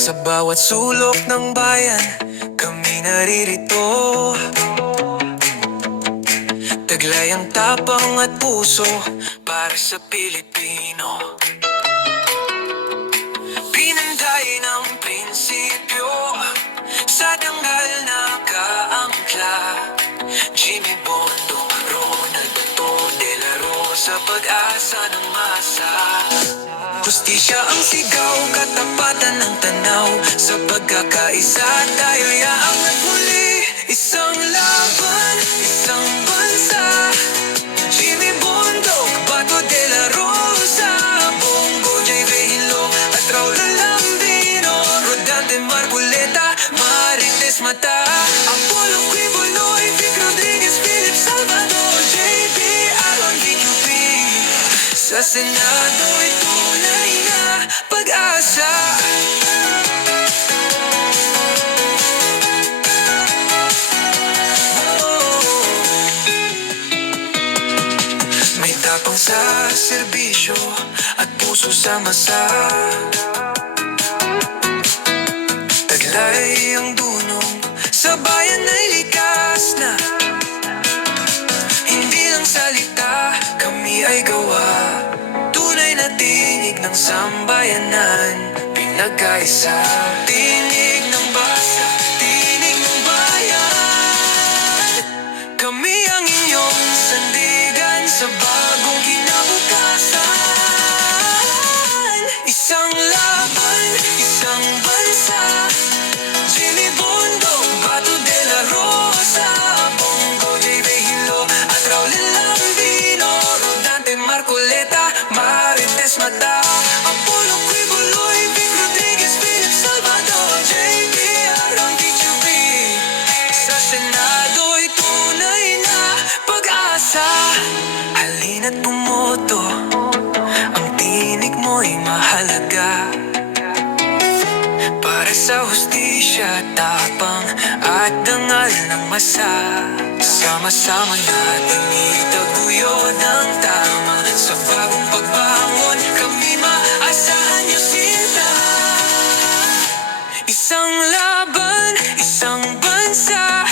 Sa bawat sulok ng bayan, kami naririto. Taglay ang tapang at puso para sa Pilipino. Pinanday ng prinsipyo sa danggal na kaangkla. Jimmy Bondo, Ronald Bato de la Rosa, pag-asa ng masa. Hustisya ang sigaw, katapatan ng tanaw. Sa pagkakaisa tayo'y aangat muli. Isang laban, isang bansa. Jimmy Bondo, Bato de la Rosa, Bongo, J. Vehilo at Raul Lambino, Rodante Marcoleta, Marites Mata, Apollo Quibuloy, Vic Rodriguez, Philip Salvador, J.B. Aaron VQP. Sa Senado tunay na pag-asa. May tapang sa serbisyo at puso sa masa. Taglay ang dunong sa bayan ay likas na. Hindi lang salita, kami ay gawa. Tunay na tinig ng sambayanan, pinagkaisa. Tinig ng basa, tinig ng bayan. Kami ang inyong sandigan sa bagong kinabukasan. Isang laban, isang bansa. Jimmy Bondo, Bato de la Rosa, Bongo, J. Vehilo at Raul Lambino, Rodante Marcoleta, Marites Mata, Apollo Quibuloy, Vic Rodriguez, Philip Salvador, J.B. Aaron VQP. Sa Senado'y tunay na pag-asa. Halina't bumoto, ang tinig mo'y mahalaga. Para sa hustisya, tapang at dangal ng masa. Sama-sama natin itaguyod ang tama. Sa bagong pagbangon, kami maasahan niyo sila. Isang laban, isang bansa.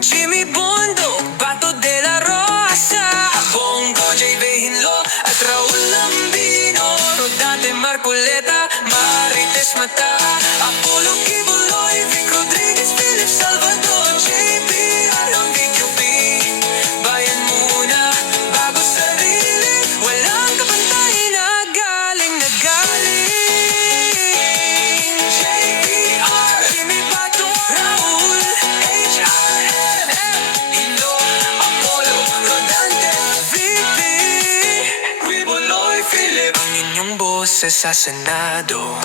Jimmy Bondo, Bato de la Rosa, Bongo, J. Vehilo at Raul Lambino, Rodante Marcoleta, Marites Mata, Apollo Quibuloy, Vic Rodriguez, Philip Salvador, J.B. Aaron VQP. Bayan muna, bago sarili, walang kapantay na galing na galing. JBR, Jimmy Bato, Raul, HRM, Hilo, Apollo, Rodante, VP, Quibuloy, Philip. Ang inyong boses sa Senado.